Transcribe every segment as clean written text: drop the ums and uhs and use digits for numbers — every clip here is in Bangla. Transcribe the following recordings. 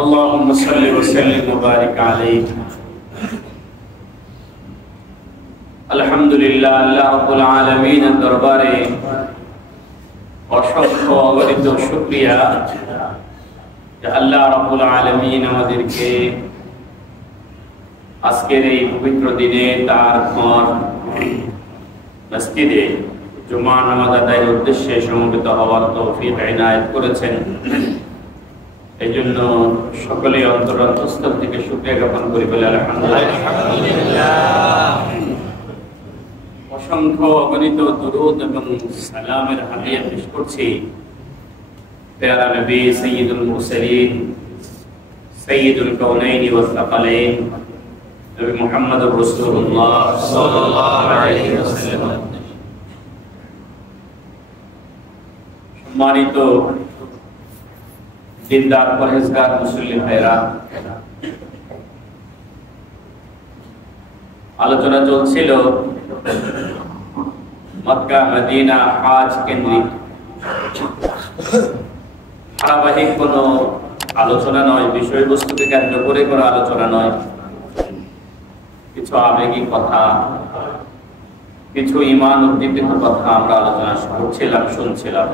اللهم صل وسلم وبارك عليه আলহামদুলিল্লাহ আল্লাহ রাব্বুল আলামিনের দরবারে অসংখ্য অগণিত শুকরিয়া যে আল্লাহ রাব্বুল আলামিন আমাদেরকে আজকের এই পবিত্র দিনে তার ঘর মসজিদে জুমা নামাজ আদায়ের উদ্দেশ্যে সমবেত হওয়ার তৌফিক ইনায়েত করেছেন। এই জন্য সকলে অন্তরস্থল থেকে শুকরিয়া জ্ঞাপন করি বলে আলহামদুলিল্লাহ। অসংখ্য অগণিত দুরূদ এবং সালামের হাদিয়া পেশ করছি প্যারা নবী সাইয়্যিদুল মুরসালিন সাইয়্যিদুল কাউনাইন ওয়াস সাকালাইন নবী মুহাম্মদুর রাসূলুল্লাহ সাল্লাল্লাহু আলাইহি ওয়াসাল্লাম। সম্মানিত দিনদার পরহেজগার মুসলিম ভাইরা, আলোচনা চলছিল মক্কা মদিনা হজ কেন্দ্রিক, ধারাবাহিক কোনো আলোচনা নয়, বিষয়বস্তুকে কেন্দ্র করে কোনো আলোচনা নয়। কিছু আবেগিক কথা, কিছু ঈমান উদ্দীপিত কথা আমরা আলোচনা করছিলাম, শুনছিলাম।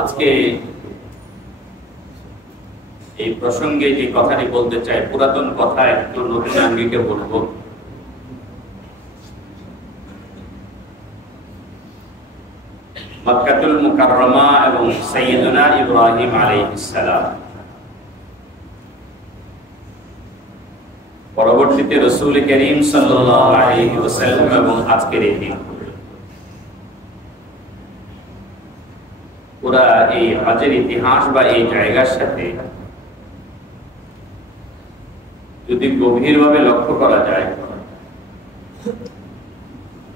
আজকে এই প্রসঙ্গে যে কথাটি বলতে চাই, পুরাতন কথা একটু নতুন আঙ্গিকে বলবো। মক্কাতুল মুকাররমা এবং সাইয়্যিদুনা ইব্রাহিম আলাইহিস সালাম, পরবর্তীতে রাসূল করিম সাল্লাল্লাহু আলাইহি ওয়াসাল্লাম এবং আজকের এই দিন, পুরা এই হজের ইতিহাস বা এই জায়গার সাথে যদি গভীরভাবে লক্ষ্য করা যায়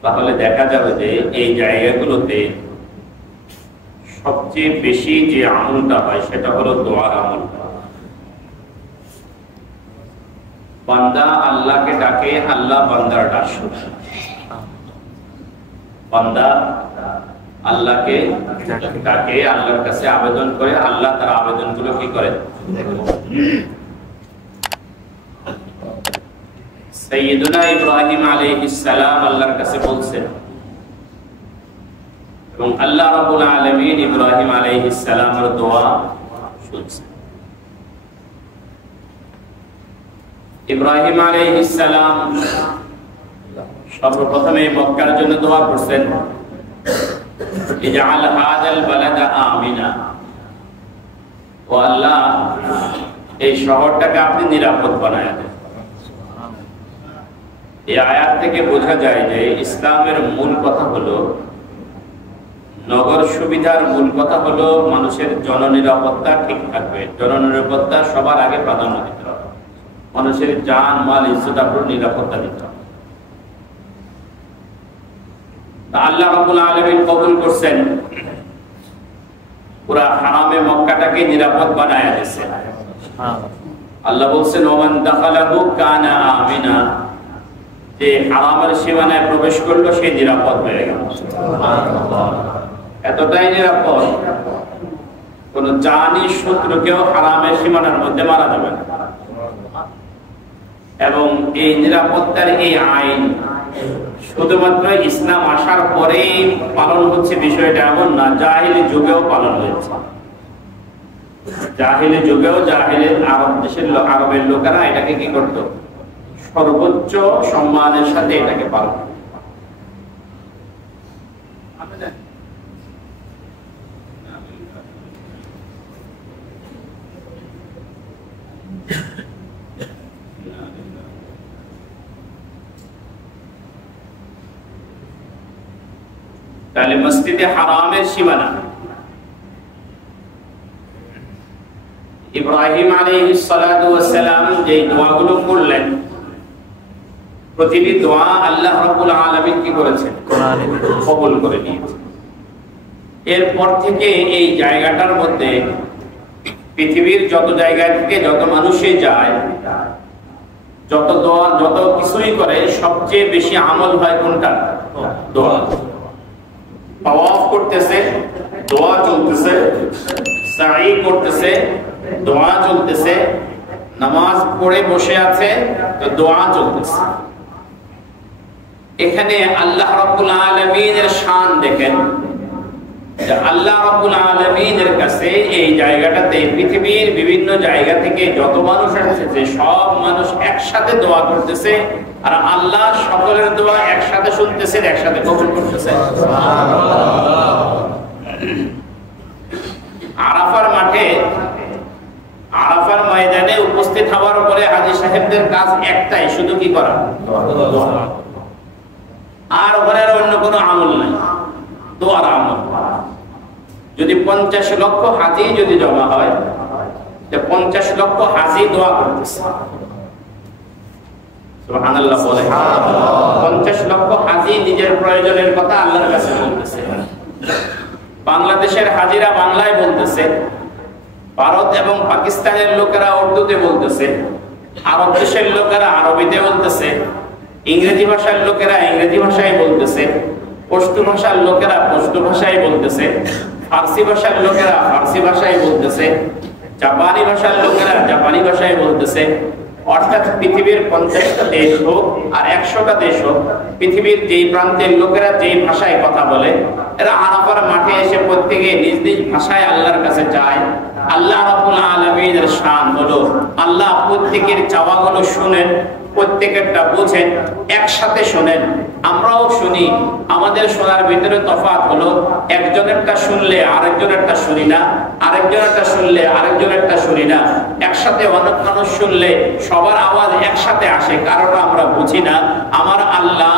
তাহলে দেখা যাবে যে এই জায়গাগুলোতে সবচেয়ে বেশি যে আমলটা হয় সেটা হলো দোয়ার আমল। বান্দা আল্লাহকে ডাকে, আল্লাহ বান্দার ডাক শোনে। বান্দা আল্লাহকে ডাকে, আল্লাহর কাছে আবেদন করে, আল্লাহ তার আবেদনগুলো কি করে? সাইয়্যিদুনা ইব্রাহিম আলাইহিস সালাম আল্লাহর কাছে বলছেন এবং আল্লাহ রাব্বুল আলামিন ইব্রাহিম আলাইহিস সালামের দোয়া শুনছেন। ইব্রাহিম আলাইহিস সালাম সর্বপ্রথমে মক্কার জন্য দোয়া করছেন, ইজআল হাযাল বালাদা আমিনা, ও আল্লাহ এই শহরটাকে আপনি নিরাপদ বানায় দেন। এই আয়াত থেকে বোঝা যায় যে ইসলামের মূল কথা হলো, নগর সুবিধার মূল কথা হলো মানুষের জননিরাপত্তা ঠিক থাকবে। জননিরাপত্তা সবার আগে প্রাধান্য দিতে হবে, মানুষের জান মাল ইজ্জত আবরুর নিরাপত্তা দিতে হবে। আল্লাহ রাব্বুল আলামিন কবুল করছেন, পুরা হারামে মক্কাটাকে নিরাপদ বানায়া দিয়েছেন। আল্লাহ বলছেন ওমান দাখালাহু কানা আমিনা, যে হারামের সীমানায় প্রবেশ করলো সে নিরাপদ হয়ে গেল। সুবহানাল্লাহ, এতটাই নিরাপদ কোন জানি শত্রুকেও হারামের সীমানার মধ্যে মারা যাবে না। এবং এই নিরাপত্তার এই আইন শুধুমাত্র ইসলাম আসার পরেই পালন হচ্ছে বিষয়টা এমন না, জাহিলি যুগেও পালন হয়েছে। জাহিলি যুগেও জাহিলি আরব দেশের আরবের লোকেরা এটাকে কি করত? সর্বোচ্চ সম্মানের সাথে এটাকে পালন। তাহলে মসজিদে হারামের সীমানা ইব্রাহিম আলাইহিস সালাতু ওয়াস সালাম যে দোয়াগুলো করলেন, প্রতিটি দোয়া আল্লাহ রাব্বুল আলামিন কি করেছেন? কোরআনে কবুল করে নিয়েছেন। এরপর থেকে এই জায়গাটার মধ্যে পৃথিবীর যত জায়গা থেকে যত মানুষই যায়, যত দোয়া যত কিছুই করে, সবচেয়ে বেশি আমল হয় কোনটা? দোয়া। তাওয়াফ করতেছে, দোয়া চলতেছে, সাই করতেছে, দোয়া চলতেছে, নামাজ পড়ে বসে আছে তো দোয়া চলতেছে। এখানে আল্লাহ রাব্বুল আলামিনের শান দেখেন, যে আল্লাহ রাব্বুল আলামিনের কাছে এই জায়গাটাতে পৃথিবীর বিভিন্ন জায়গা থেকে যত মানুষ এসেছে সব মানুষ একসাথে দোয়া করতেছে, আর আল্লাহ সকলের দোয়া একসাথে শুনতেছেন, একসাথে কবুল করতেছে। আরাফার মাঠে, আরাফার ময়দানে উপস্থিত হওয়ার পরে হাজী সাহেবদের কাজ একটাই, শুধু কি করা? দোয়া। আর ওখানে অন্য কোনো আমল নাই, দোয়ার আমল। যদি 50 লক্ষ হাজি যদি জমা হয়, 50 লক্ষ হাজি দোয়া করতেছে। সুবহানাল্লাহ বলে 50 লক্ষ হাজি নিজের প্রয়োজনের কথা আল্লাহর কাছে বলতেছে। বাংলাদেশের হাজিরা বাংলায় বলতেছে, ভারত এবং পাকিস্তানের লোকেরা উর্দুতে বলতেছে, আরব দেশের লোকেরা আরবিতে বলতেছে, ইংরেজি ভাষার লোকেরা ইংরেজি ভাষায় বলতেছে, পশতু ভাষার লোকেরা পশতু ভাষায় বলতেছে, ফার্সি ভাষার লোকেরা ফার্সি ভাষায় বলতেছে, জাপানি ভাষার লোকেরা জাপানি ভাষায় বলতেছে। অর্থাৎ পৃথিবীর 50টা দেশ হোক আর 100টা দেশ হোক, পৃথিবীর যেই প্রান্তের লোকেরা যেই ভাষায় কথা বলে, এরা আরাফার মাঠে এসে প্রত্যেকে নিজ নিজ ভাষায় আল্লাহর কাছে যায়। আল্লাহ রাব্বুল আলামিনের শান হলো আল্লাহ প্রত্যেকের চাওয়াগুলো শুনেন, প্রত্যেকেরটা বুঝেন, একসাথে শোনেন। আমরাও শুনি, আমাদের শোনার ভিতরে তফাৎ হলো, একজনেরটা শুনলে আরেকজনেরটা শুনি না, আরেকজনেরটা শুনলে আরেকজনেরটা শুনি না। একসাথে অনেক মানুষ শুনলে সবার আওয়াজ একসাথে আসে, কারোটা আমরা বুঝি না। আমার আল্লাহ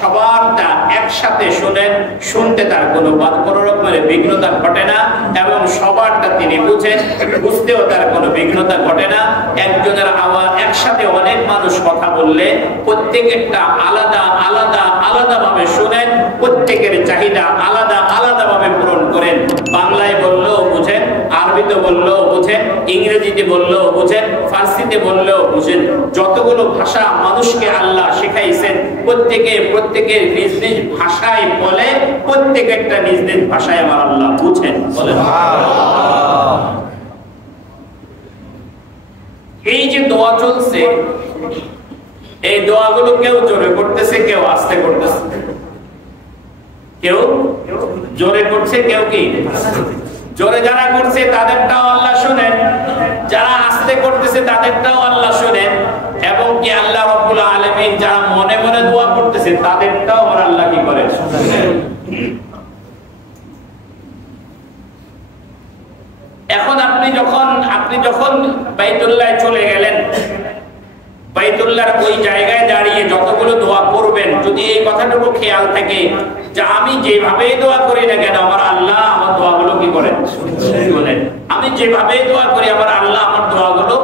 সবারটা একসাথে শুনেন, শুনতে তার কোনো রকমের বিঘ্নতা ঘটে না, এবং সবারটা তিনি বুঝেন, বুঝতেও তার কোনো বিঘ্নতা ঘটে না। একজনের আওয়াজ একসাথে অনেক মানুষ কথা বললে প্রত্যেকেরটা আলাদা আলাদা আলাদা ভাবে শুনেন, প্রত্যেকের চাহিদা আলাদা আলাদা ভাবে পূরণ করেন। বাংলায় বললেও বুঝেন, আরবিতে বললেও বুঝেন, ইংরেজিতে বললেও বুঝেন, ফার্সিতে বললেও বুঝেন। যতগুলো ভাষা মানুষকে আল্লাহ শেখাইছেন, প্রত্যেকের নিজ নিজ ভাষায় বলে, প্রত্যেকেরটা নিজ নিজ ভাষায় আমার আল্লাহ বুঝেন। বলেন এই যে দোয়া চলছে, এই দোয়াগুলো কেউ জোরে করতেছে, কেউ আস্তে করতেছে। কেউ জোরে করছে, কেউ কি জোরে যারা করছে তাদেরটাও আল্লাহ শুনেন, যারা আস্তে করতেছে তাদেরটাও আল্লাহ শুনেন, এবং কি আল্লাহ রাব্বুল আলামিন যারা মনে মনে দোয়া করতেছে তাদেরটাও আমার আল্লাহ কি করেন? এখন আপনি যখন বাইতুল্লাহ চলে গেলেন, বাইতুল্লাহর ওই জায়গায় দাঁড়িয়ে যতগুলো দোয়া করবেন, যদি এই কথাটুকু খেয়াল থাকে যে আমি যেভাবে দোয়া করি না কেন আমার আল্লাহ আমার দোয়াগুলো কি করেন? শুনেন। আমি যেভাবে দোয়া করি আমার আল্লাহ আমার দোয়াগুলো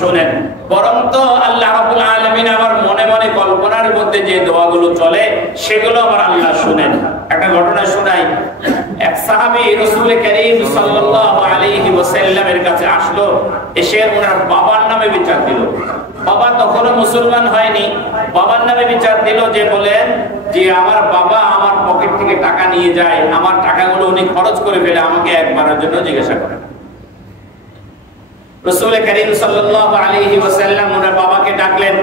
শুনেন। বরং তো আল্লাহ রাব্বুল আলামিন আমার মনে মনে কল্পনার মধ্যে যে দোয়াগুলো চলে সেগুলো আমার আল্লাহ শুনেন। একটা ঘটনা শোনাই। এক সাহাবী রাসূল করিম সাল্লাল্লাহু আলাইহি ওয়াসাল্লামের কাছে আসলো, এসে ওনার বাবার নামে বিচার দিল। বাবা তখনও মুসলমান হয়নি, বাবার নামে বিচার দিল, যে বলেন যে আমার বাবা আমার পকেট থেকে টাকা নিয়ে যায়, আমার টাকাগুলো উনি খরচ করে ফেলে, আমাকে একবারের জন্য জিজ্ঞাসা করেন। রাসূল করিম সাল্লাল্লাহু আলাইহি ওয়াসাল্লাম ওনার বাবাকে ডাকলেন,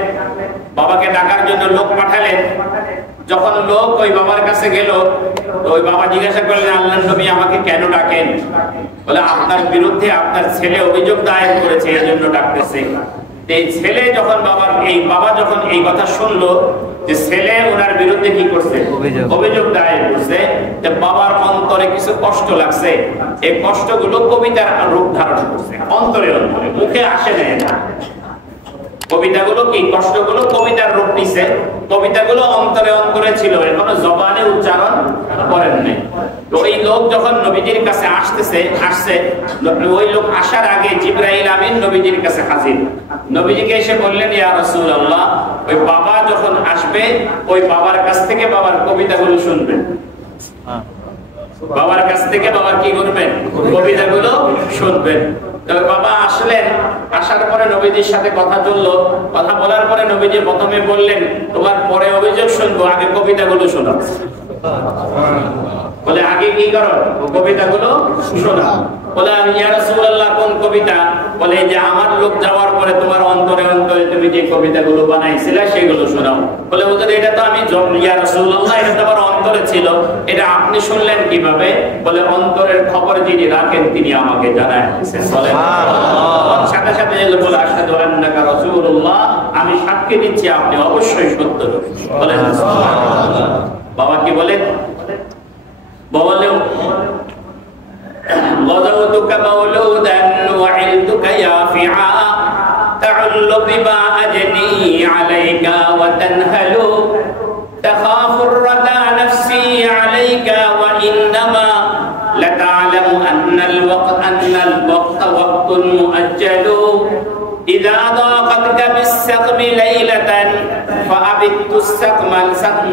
বাবাকে ডাকার জন্য লোক পাঠালেন। যখন লোক ওই বাবার কাছে গেল, তো ওই বাবা জিজ্ঞাসা করলেন, আল্লাহর নবী আমাকে কেন ডাকেন? বলে আপনার বিরুদ্ধে আপনার ছেলে অভিযোগ দায়ের করেছে, এর জন্য ডাকতেছে। এই ছেলে যখন বাবা যখন এই কথা শুনলো যে ছেলে ওনার বিরুদ্ধে কি করছে, অভিযোগ দায়ের করছে, যে বাবার অন্তরে কিছু কষ্ট লাগছে। এই কষ্টগুলো কবিতার রূপ ধারণ করছে, অন্তরে অন্তরে, মুখে আসে না। কবিতাগুলো কি, কষ্টগুলো কবিতার রূপ নিছে, কবিতাগুলো অন্তরে অন্তরে ছিল, এখনো জবানে উচ্চারণ করেন নাই। তো ওই লোক যখন নবীজির কাছে আসছে, ওই লোক আসার আগে জিবরাইল আমিন নবীজির কাছে হাজির। নবীজিকে এসে বললেন, ইয়া রাসূলুল্লাহ, ওই বাবা যখন আসবে ওই বাবার কাছ থেকে বাবার কবিতাগুলো শুনবেন। বাবার কাছ থেকে বাবার কি করবেন? কবিতাগুলো শুনবেন। তবে বাবা আসলেন, আসার পরে নবীজির সাথে কথা চললো, কথা বলার পরে নবীজি প্রথমে বললেন তোমার পরে অভিযোগ শুনবো, আগে কবিতাগুলো শোনাও। বলে আগে কি করো, কবিতাগুলো শোনাও। বলে ইয়া রাসূলুল্লাহ কোন কবিতা? বলে যে আমার লোক যাওয়ার পরে তোমার অন্তরে অন্তরে তুমি যে কবিতাগুলো বানাইছিলে সেগুলো শোনাও। বলে হুজুর এটা তো আমি ইয়া রাসূলুল্লাহ এটা তো আমার অন্তরে ছিল, এটা আপনি শুনলেন কিভাবে? বলে অন্তরের খবর যিনি রাখেন তিনি আমাকে জানায় দিয়েছেন। বলে সাথে সাথে বলে আশহাদু আন্নাকা রাসূলুল্লাহ, আমি সাক্ষী দিচ্ছি আপনি অবশ্যই সত্য নবী। বলেন সুবহানাল্লাহ। বাবা কি বলেন? বলেও غزوتك مولودا وعلتك يافعا تعل بما أجني عليك وتنهل تخاف الردى نفسي عليك وإنما لتعلم أن الوقت وقت مؤجل إذا ضاقتك بالسقم ليلة فأبت السقم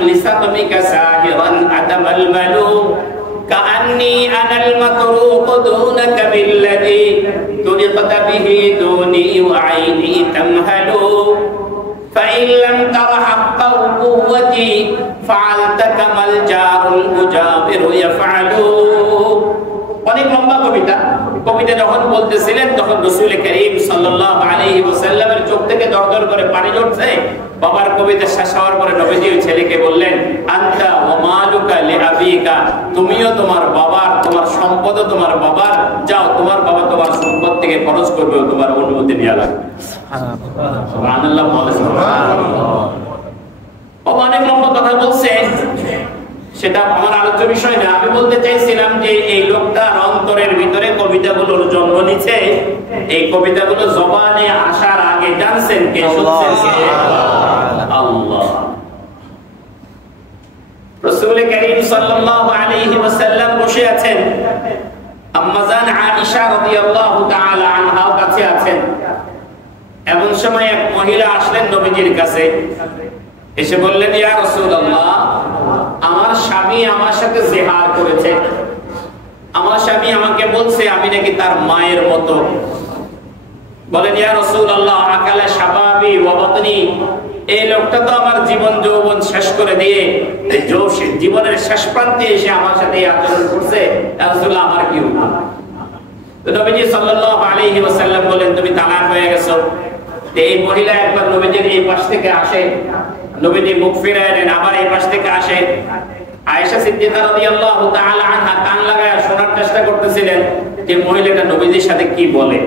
لسقمك ساهرا أتململ كأني أنا المتروك دونك بالذي ترقت به دوني وعيني تمهل فإن لم تر حق قوتي فعلت كما الجار المجاور يفعل। অনেক লম্বা কবিতা। কবিতা যখন বলতেছিলেন তখন রাসূল করিম সাল্লাল্লাহু আলাইহি ওয়াসাল্লামের চোখ থেকে দরদর করে পানি ঝরছে। বাবার কবিতা শেষ হওয়ার পরে নবীজি ওই ছেলেকে বললেন আনতা ওয়া মালুকা লিআবিকা, তুমিও তোমার বাবার, তোমার সম্পদও তোমার বাবার, যাও তোমার বাবা তোমার সম্পদ থেকে খরচ করবে, তোমার অনুমতি নেওয়া লাগবে। সুবহানাল্লাহ। বাবা অনেক লম্বা কথা বলছে, সেটা আমার আলোচ্য বিষয় না। আমি বলতে চাইছিলাম যে এই লোকটার অন্তরের ভিতরে কবিতাগুলোর জন্ম নিচ্ছে। এই কবিতাগুলো জবানে আসার আগে জানছেন কে? শুনছেন কে? আল্লাহ। রাসূল করিম সাল্লাল্লাহু আলাইহি ওয়াসাল্লাম বসে আছেন, আম্মা জান আয়েশা রাদিয়াল্লাহু তাআলা আনহাও কাছে আছেন। এমন সময় এক মহিলা আসলেন নবীজির কাছে, এসে বললেন ইয়া রাসূলুল্লাহ, আমার স্বামী আমার সাথে জিহার করেছে, আমার স্বামী আমাকে বলছে আমি নাকি তার মায়ের মতো। বলেন ইয়া রাসূলুল্লাহ আকালা শাবাবি ওয়া বাতনি, এই লোকটা তো আমার জীবন যৌবন শেষ করে দিয়ে জীবনের শেষ প্রান্তে এসে আমার সাথে আচরণ করছে, ইয়া রাসূলুল্লাহ আমার কি হলো? তো নবীজি সাল্লাল্লাহু আলাইহি ওয়াসাল্লাম বলেন তুমি তালাক হয়ে গেছো। এই মহিলা একবার নবীজির এই পাশ থেকে আসে, নবীজি মুখ ফিরায় নেন, আবার এই পাশ থেকে আসে। আয়েশা সিদ্দিকা রাদিয়াল্লাহু তাআলা আনহা কান লাগায় শোনার চেষ্টা করতেছিলেন যে মহিলাটা নবীজির সাথে কি বলে।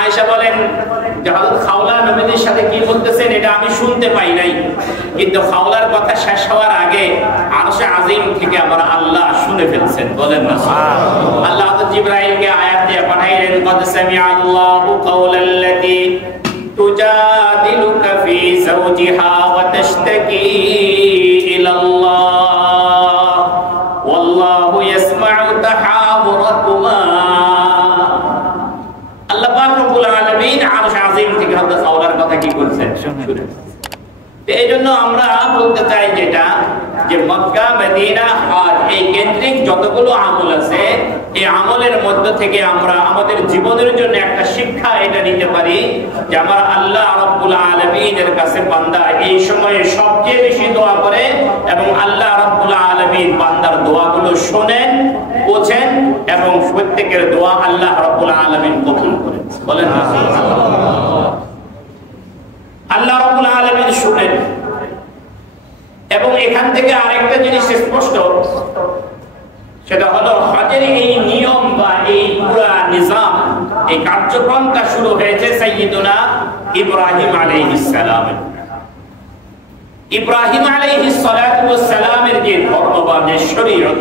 আয়েশা বলেন যে হযরত খাওলা নবীজির সাথে কি বলতেছেন এটা আমি শুনতে পাই নাই, কিন্তু খাওলার কথা শেষ হওয়ার আগে আরশে আজিম থেকে আমার আল্লাহ শুনে ফেলছেন। বলেন না সুবহানাল্লাহ। আল্লাহ হযরত জিবরাইলকে আয়াত দিয়ে পাঠাইলেন কদ সামিআল্লাহু কাওলাল্লাতী তুজাদিলুকা ফি যাওজিহা ওয়া তাশতাকি ইলাল্লাহ ওয়াল্লাহু ইয়াসমাউ তাহাবুরাকুমা। আল্লাহ পাক রব্বুল আলামিন আরশ আজিম থেকে হযরত খাওলার কথা কি বলছেন শুনেন। এইজন্য আমরা বলতে চাই যেটা যে মক্কা মদিনা আর এই কেন্দ্রিক যতগুলো আমল আছে এই আমলের মধ্য থেকে আমরা আমাদের জীবনের জন্য একটা শিক্ষা এটা নিতে পারি যে আমার আল্লাহ রাব্বুল আলামিনের কাছে বান্দা এই সময়ে সবচেয়ে বেশি দোয়া করে এবং আল্লাহ রাব্বুল আলামিন বান্দার দোয়াগুলো শুনেন, বোঝেন এবং প্রত্যেকের দোয়া আল্লাহ রাব্বুল আলামিন কবুল করেন। বলেন সুবহানাল্লাহ। আল্লাহ রাব্বুল আলামিন শুনেন। এবং এখান থেকে আরেকটা জিনিস স্পষ্ট, সেটা হলো হজের এই নিয়ম বা এই পুরা নিজাম, এই কার্যক্রমটা শুরু হয়েছে সাইয়্যিদুনা ইব্রাহিম আলাইহিস সালাম। ইব্রাহিম আলাইহিস সালাতু ওয়াস সালামের যে ধর্ম বা যে শরীয়ত,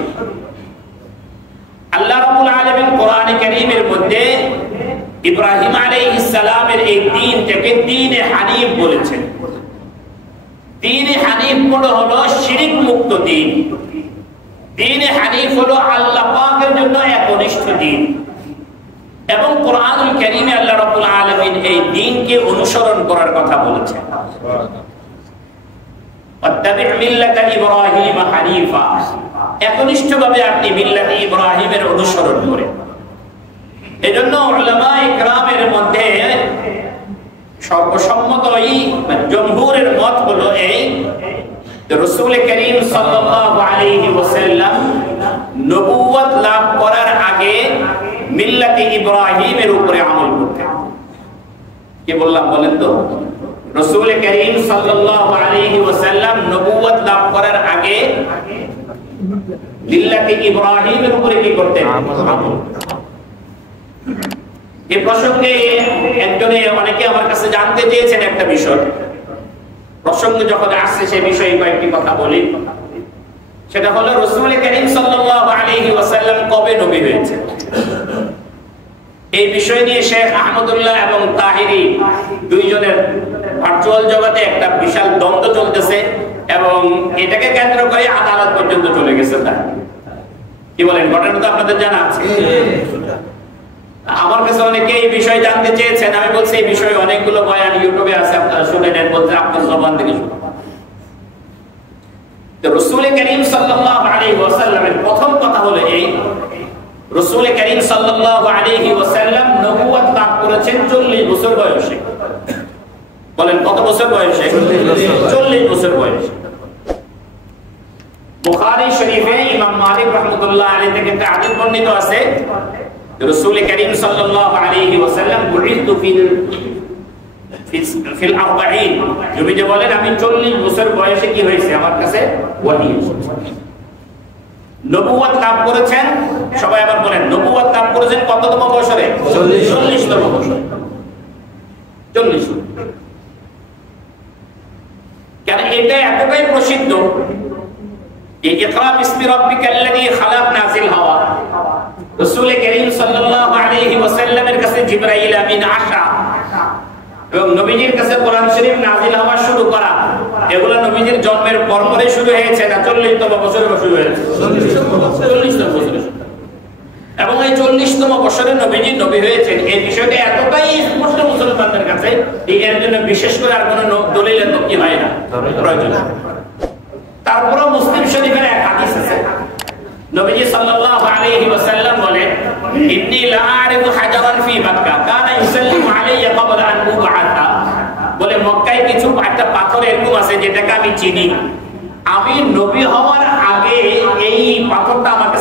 আল্লাহ রাব্বুল আলামিন কোরআনে কারীমের মধ্যে ইব্রাহিম আলাইহিস সালামের এই দ্বীনটাকে দ্বীনে হানিফ বলেছেন। দ্বীনে হানিফ হলো শিরক মুক্ত দ্বীন। দ্বীনে হানিফ হলো আল্লাহ পাকের জন্য একনিষ্ঠ দ্বীন। এবং কোরআনুল কারীমে আল্লাহ রাব্বুল আলামিন এই দ্বীনকে অনুসরণ করার কথা বলেছেন। ওয়াত্তাবি' মিল্লাতা ইব্রাহিম হানিফা, একনিষ্ঠভাবে আপনি মিল্লাতে ইব্রাহিমের অনুসরণ করেন। এজন্য উলামায়ে কেরামের মধ্যে সর্বসম্মত জমহুরের মত হলো এই যে রাসূল করিম সাল্লাল্লাহু আলাইহি ওয়াসাল্লাম নবুয়ত লাভ করার আগে মিল্লাতে ইব্রাহিমের উপরে আমল করতেন। কি বললাম বলেন তো? রাসূল করিম সাল্লাল্লাহু আলাইহি ওয়াসাল্লাম নবুয়ত লাভ করার আগে মিল্লাতে ইব্রাহিমের উপরে কি করতেন? আমল। এই প্রসঙ্গে একজনে অনেকে আমার কাছে জানতে চেয়েছেন একটা বিষয়, প্রসঙ্গ যখন আসছে সে বিষয়ে কয়েকটি কথা বলি। সেটা হলো রাসূল করিম সাল্লাল্লাহু আলাইহি ওয়াসাল্লাম কবে নবী হয়েছে? এই বিষয় নিয়ে শেখ আহমদুল্লাহ এবং তাহিরি দুইজনের ভার্চুয়াল জগতে একটা বিশাল দ্বন্দ্ব চলতেছে এবং এটাকে কেন্দ্র করে আদালত পর্যন্ত চলে গেছে। কি বলেন? ঘটনা তো আপনাদের জানা আছে। আমার কাছে অনেকে এই বিষয় জানতে চেয়েছেন, আমি বলছি এই বিষয়ে অনেকগুলো বয়ান ইউটিউবে আছে, আপনারা শুনে নেন, বলতে আপনার জবান থেকে শুনুন। তো রাসূল করিম সাল্লাল্লাহু আলাইহি ওয়াসাল্লামের প্রথম কথা হলো এই, রাসূল করিম সাল্লাল্লাহু আলাইহি ওয়াসাল্লাম নবুয়ত লাভ করেছেন 40 বছর বয়সে। বলেন কত বছর বয়সে? 40 বছর বয়সে। বুখারী শরীফে ইমাম মালিক রাহমাতুল্লাহ আলাইহি থেকে একটা হাদিস বর্ণিত আছে, রাসূল করিম সাল্লাল্লাহু আলাইহি ওয়াসাল্লাম বুইতু ফিল 40, নবীজি বলেন আমি 40 বছর বয়সে কি হয়েছে আমার কাছে ওহী এসেছে। নবুয়ত লাভ করেছেন, সবাই আবার বলেন নবুয়ত লাভ করেছেন কততম বছরে? 40তম বছরে। 40। কেন এটা এতটাই প্রসিদ্ধ, এই ইকরা বিসমি রাব্বিকাল্লাযী খালাক নাযিল হওয়া, রাসূল করিম সাল্লাল্লাহু আলাইহি ওয়াসাল্লামের কাছে জিবরাইল আমিন আসা এবং নবীজির কাছে কোরআন শরীফ নাযিল হওয়া শুরু করা, এগুলো নবীজির জন্মের পর পরে শুরু হয়েছে না 40তম বছরে শুরু হয়েছে? 40তম বছরে। এবং এই 40তম বছরে নবীজি নবী হয়েছেন, এই বিষয়টা এতটাই স্পষ্ট মুসলমানদের কাছে, এর জন্য বিশেষ করে আর কোনো দলিলের তো কি হয় না, প্রয়োজন। তারপরে মুসলিম শরীফের এক হাদিস আছে, নবীজি সাল্লাল্লাহু আলাইহি ওয়াসাল্লাম বলেন ইন্নী লা আরিফু হাজারান ফি মক্কা কানা ইউসাল্লিমু আলাইয়া ক্বাবলা আন উবআথা, বলে মক্কায় কিছু একটা পাথর এরকম আছে যেটাকে আমি চিনি, আমি নবী হওয়ার আগে এই পাথরটা আমাকে